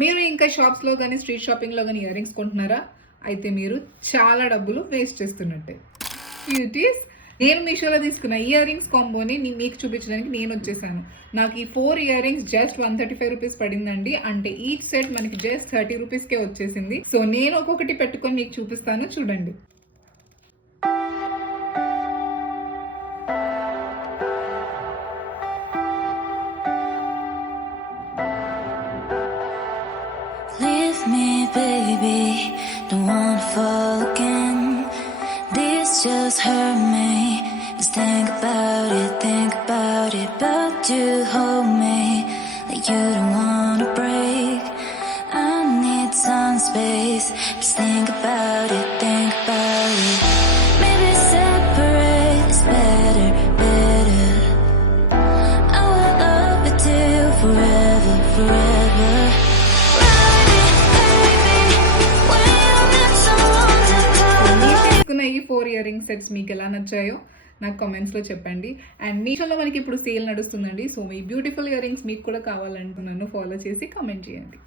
మీరు ఇంకా షాప్స్లో కానీ స్ట్రీట్ షాపింగ్లో కానీ ఇయర్ రింగ్స్ కొంటున్నారా? అయితే మీరు చాలా డబ్బులు వేస్ట్ చేస్తున్నట్టే. బ్యూటీస్, నేను మీషోలో తీసుకున్న ఇయర్ రింగ్స్ కాంబోని మీకు చూపించడానికి నేను వచ్చేసాను. నాకు ఈ 4 ఇయర్ రింగ్స్ జస్ట్ 135 రూపీస్ పడిందండి. అంటే ఈచ్ సెట్ మనకి జస్ట్ 30 రూపీస్కే వచ్చేసింది. సో నేను ఒక్కొక్కటి పెట్టుకొని మీకు చూపిస్తాను, చూడండి. Leave me, baby, don't wanna fall again. This just hurt me. Just think about it, but you hold me like you don't wanna break. I need some space. Just think about it. Maybe separate is better. I will love you till forever. ఈ 4 ear ring sets మీకు ఎలా నచ్చాయో నాకు కామెంట్స్లో చెప్పండి. అండ్ మీషోలో మనకి ఇప్పుడు సేల్ నడుస్తుందండి. సో మీ బ్యూటిఫుల్ ఇయర్ రింగ్స్ మీకు కూడా కావాలంటున్నాను, ఫాలో చేసి కామెంట్ చేయండి.